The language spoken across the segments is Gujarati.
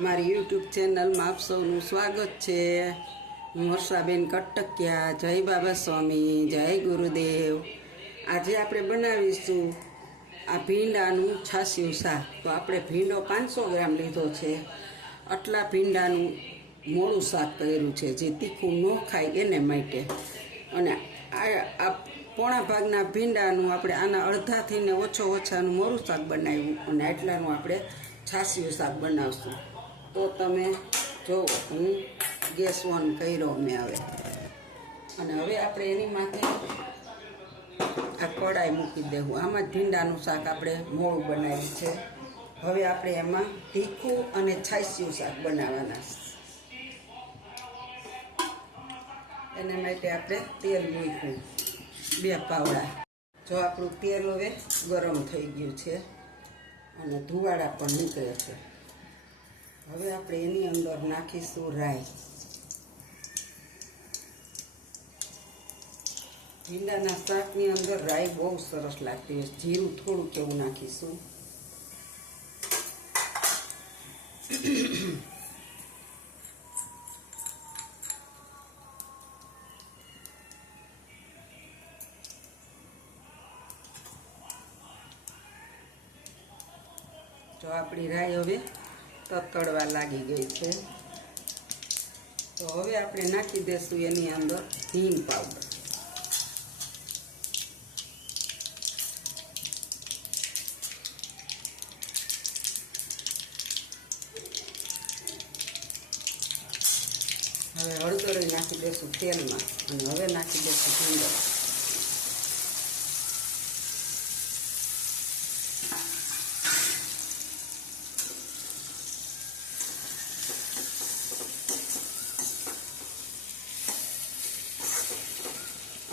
મારી યુટ્યુબ ચેનલમાં આપ સૌનું સ્વાગત છે। હું વર્ષાબેન કટકિયા। જય બાબા સ્વામી, જય ગુરુદેવ। આજે આપણે બનાવીશું આ ભીંડાનું છાશિયું શાક। તો આપણે ભીંડો 500 ગ્રામ લીધો છે। આટલા ભીંડાનું મોળું શાક કર્યું છે, જે તીખું ન ખાય એને માટે। અને આ પોણા ભાગના ભીંડાનું આપણે આના અડધાથીને ઓછાનું મોળું શાક બનાવ્યું, અને આટલાનું આપણે છાશિયું શાક બનાવશું। તો તમે જો હું ગેસ ઓન કર્યો મેં હવે, અને હવે આપણે એની માથે આ કઢાઈ મૂકી દેવું। આમાં જ ભીંડાનું શાક આપણે મોળું બનાવ્યું છે। હવે આપણે એમાં તીખું અને છાશિયું શાક બનાવવાના છે। એના માટે આપણે તેલ મૂક્યું 2 પાવડા। જો આપણું તેલ હવે ગરમ થઈ ગયું છે અને ધુવાડા પણ નીકળે છે। હવે આપણે એની અંદર નાખીશું રાઈ। ભીંડાના શાકની અંદર રાઈ બહુ સરસ લાગતી હોય। જીરું થોડુંક એવું નાખીશું। જો આપણી રાઈ હવે તતડવા લાગી ગઈ છે, તો હવે આપણે નાખી દઈશું એની અંદર હિંગ પાવડર। હવે હળદર નાખી દઈશું તેલમાં, અને હવે નાખી દઈશું ભીંડો।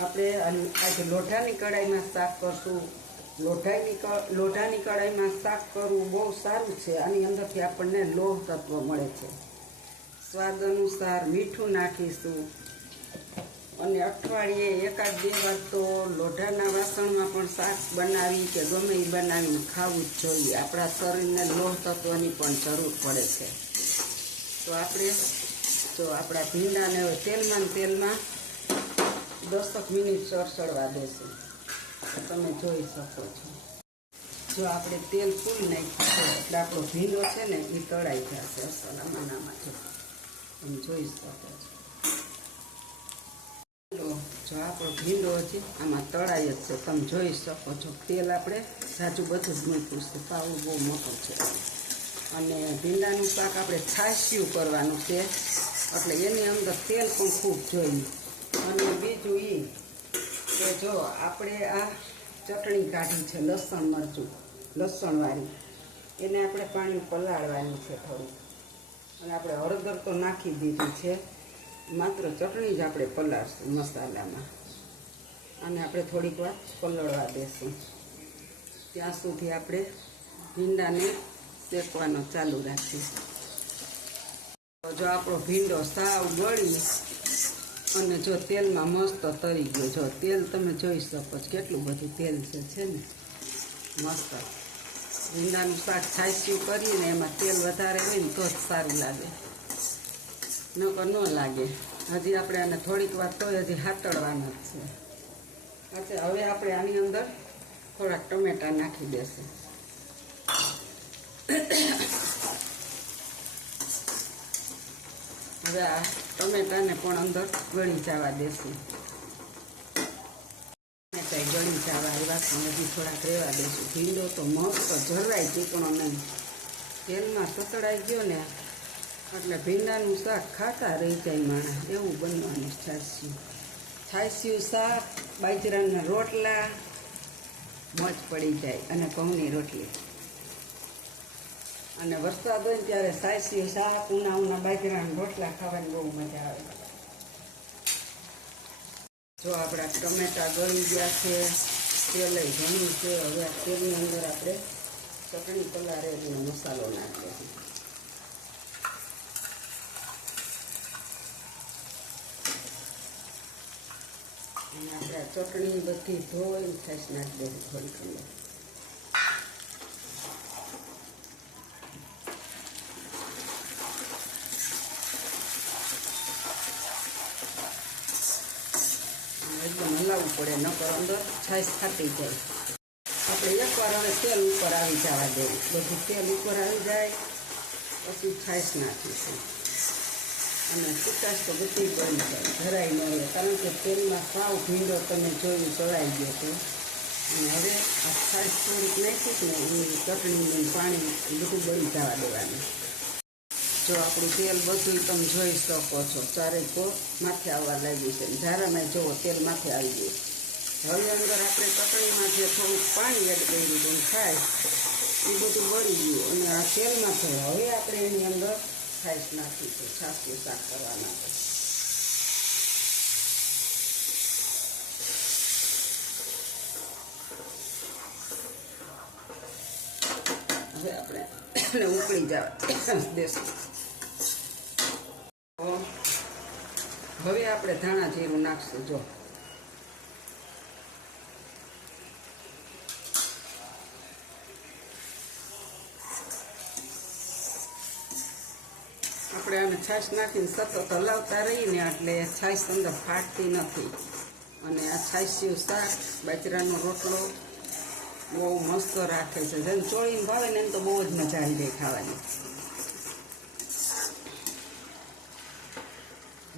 આપણે આજે લોઢાની કઢાઈમાં શાક કરશું। લોઢાની કઢાઈમાં શાક કરવું બહુ સારું છે। આની અંદરથી આપણને લોહ તત્વ મળે છે। સ્વાદ અનુસાર મીઠું નાખીશું, અને અઠવાડિયે 1-2 વાર તો લોઢાના વાસણમાં પણ શાક બનાવી કે ગમે એ બનાવીને ખાવું જ જોઈએ। આપણા શરીરને લોહ તત્વની પણ જરૂર પડે છે। તો આપણે જો આપણા ભીંડાને હવે તેલમાં 10 મિનિટ સળસળવા દેશું। તમે જોઈ શકો છો। જો આપણે તેલ ફૂલ નાખ્યું છે એટલે આપણો ભીંડો છે ને એ તળાઈ જશે અસલ। આમાં જો તમે જોઈ શકો છો। જો આપણો ભીંડો હજી આમાં તળાઈ જ છે, તમે જોઈ શકો છો। તેલ આપણે જાજુ બધું જ મૂક્યું છે, પાવું બહુ મોટું છે। અને ભીંડાનું શાક આપણે છાશિયું કરવાનું છે, એટલે એની અંદર તેલ પણ ખૂબ જોઈએ। અને બીજું એ કે જો આપણે આ ચટણી કાઢી છે લસણ મરચું, લસણવાળી, એને આપણે પાણી પલાળવાની છે થોડી। અને આપણે હળદર તો નાખી દીધી છે, માત્ર ચટણી જ આપણે પલાળશું મસાલામાં। અને આપણે થોડીક વાર પલળવા દેશું, ત્યાં સુધી આપણે ભીંડાને શેકવાનો ચાલુ રાખીશું। જો આપણો ભીંડો સાવ ગળી અને જો તેલમાં મસ્ત તરી ગયો। જો તેલ તમે જોઈ શકો છો, કેટલું બધું તેલ છે ને મસ્ત। ભીંડાનું શાક છાશિયું કરીને એમાં તેલ વધારે હોય ને તો જ સારું લાગે, નકર ન લાગે। હજી આપણે આને થોડીક વાર તો હજી હાથળવાના જ છે। અચ્છા, હવે આપણે આની અંદર થોડાક ટમેટા નાખી દેશું। હવે આ ટમેટાને પણ અંદર ગળી જવા દેશું। ટમેટા ગળી જવા આવ્યા પણ હજી થોડાક રહેવા દેશું। ભીંડો તો મસ્ત જરાય ચીકણો નહીં, તેલમાં સતળાઈ ગયો ને એટલે ભીંડાનું શાક ખાતા રહી જાય માણસ, એવું બનવાનું છાશિયું શાક, બાજરાના રોટલા મોજ પડી જાય, અને ઘઉંની રોટલી। અને વરસાદ હોય ને ત્યારે છાશિયું શાક, ઉના બાજરાના રોટલા ખાવાની બહુ મજા આવે। જો આપણા ટમેટા ગળી ગયા છે, તેલ ઘણું છે। હવે આ તેલની અંદર આપણે ચટણી પલાળેલો મસાલો નાખી દઈશું। અને આપણે આ ચટણી બધી ધોઈને છાશ નાખી દઈશું થોડીક અંદર। હલાવવું પડે, નકર અંદર છાશ ફાટી જાય. આપણે એકવાર હવે તેલ ઉપર આવી જવા દેવું, બધું તેલ ઉપર આવી જાય પછી છાશ નાખીશું. અને ચિકાશ તો બધી બળી જાય, ધરાઈ ન રહે, કારણ કે તેલમાં સાવ ભીંડો તમે જોયું ચડાઈ ગયો હતો. અને હવે આ છાશ થોડીક નાખીશ ને એ ચટણીનું પાણી બધું બળી જવા દેવાનું. જો આપણું તેલ બધું તમે જોઈ શકો છો, ચારેય કોર માથે આવવા લાગ્યું છે. ઝારામાં જુઓ તેલ માથે આવી ગયું. હવે અંદર આપણે ચટણીમાં જે થોડુંક પાણી એડ કર્યું હતું છાશ, એ બધું બળી ગયું અને આ તેલમાં છે. હવે આપણે એની અંદર છાશ નાખીશું, છાશનું શાક કરવા માટે. હવે આપણે ઉકળી જવા દેશું. હવે આપણે ધાણા જીરું નાખશું. જો આપણે આને છાશ નાખીને સતત હલાવતા રહીને એટલે છાશ અંદર ફાટતી નથી. અને આ છાશિયું શાક બાજરાનો રોટલો બહુ મસ્ત રાખે છે. જેને ચોળીને ભાવે ને એમ તો બહુ જ મજા આવી જાય ખાવાની.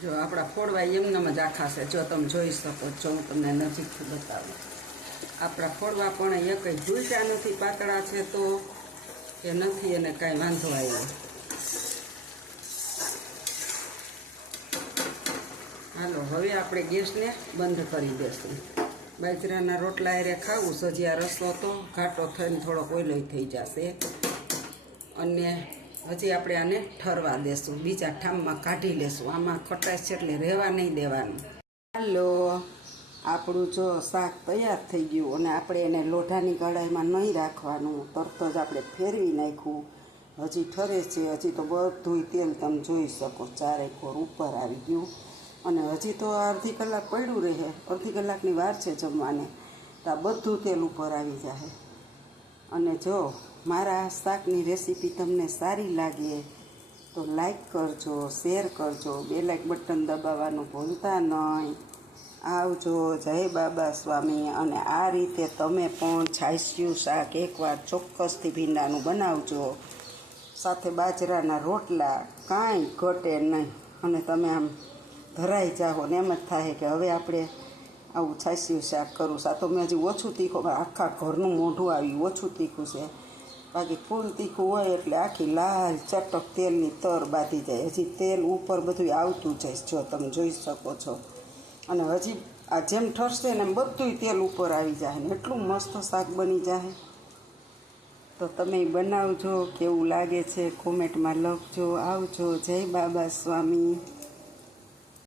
જો આપણા ફોડવા એમનેમ જ આખા છે. જો તમે જોઈ શકો છો, હું તમને નજીકથી બતાવું. આપણા ફોડવા પણ એ કંઈ ઝૂલતા નથી, પાતળા છે તો એ નથી એને કાંઈ વાંધો આવ્યો. હાલો હવે આપણે ગેસને બંધ કરી દઈશું. બાજરાના રોટલા એરે ખાવું, સજિયા રસો તો ઘાટો થઈને થોડોક ઓઈલો થઈ જશે. અને હજી આપણે આને ઠરવા દેશું, બીજા ઠામમાં કાઢી લેશું. આમાં ખટાશ છે એટલે રહેવા નહીં દેવાનું. હાલો આપણું જો શાક તૈયાર થઈ ગયું અને આપણે એને લોઢાની કઢાઈમાં નહીં રાખવાનું, તરત જ આપણે ફેરવી નાખ્યું. હજી ઠરે છે, હજી તો બધું તેલ તમે જોઈ શકો, ચારે કોર ઉપર આવી ગયું. અને હજી તો અડધી કલાક પડ્યું રહે, અડધી કલાકની વાર છે જમવાને, તો આ બધું તેલ ઉપર આવી જાય. અને જો મારા શાકની રેસીપી તમને સારી લાગે તો લાઈક કરજો, શેર કરજો, બેલ આઇકન બટન દબાવવાનું ભૂલતા નહીં. આવજો, જય બાબા સ્વામી. અને આ રીતે તમે પણ છાશિયું શાક એકવાર ચોક્કસથી ભીંડાનું બનાવજો, સાથે બાજરાના રોટલા, કાંઈ ઘટે નહીં. અને તમે આમ ધરાઈ જાઓ ને એમ જ થાય કે હવે આપણે આવું છાશિયું શાક કરું. આ તો મેં હજી ઓછું તીખું, આખા ઘરનું મોઢું આવ્યું, ઓછું તીખું છે. બાકી ફૂલ તીખું હોય એટલે આખી લાલ ચટક તેલની તર બાંધી જાય. હજી તેલ ઉપર બધું આવતું જાય, જો તમે જોઈ શકો છો. અને હજી આ જેમ ઠરશે ને એમ બધું તેલ ઉપર આવી જાય ને એટલું મસ્ત શાક બની જાય. તો તમે બનાવજો, કેવું લાગે છે કોમેન્ટમાં લખજો. આવજો, જય બાબા સ્વામી.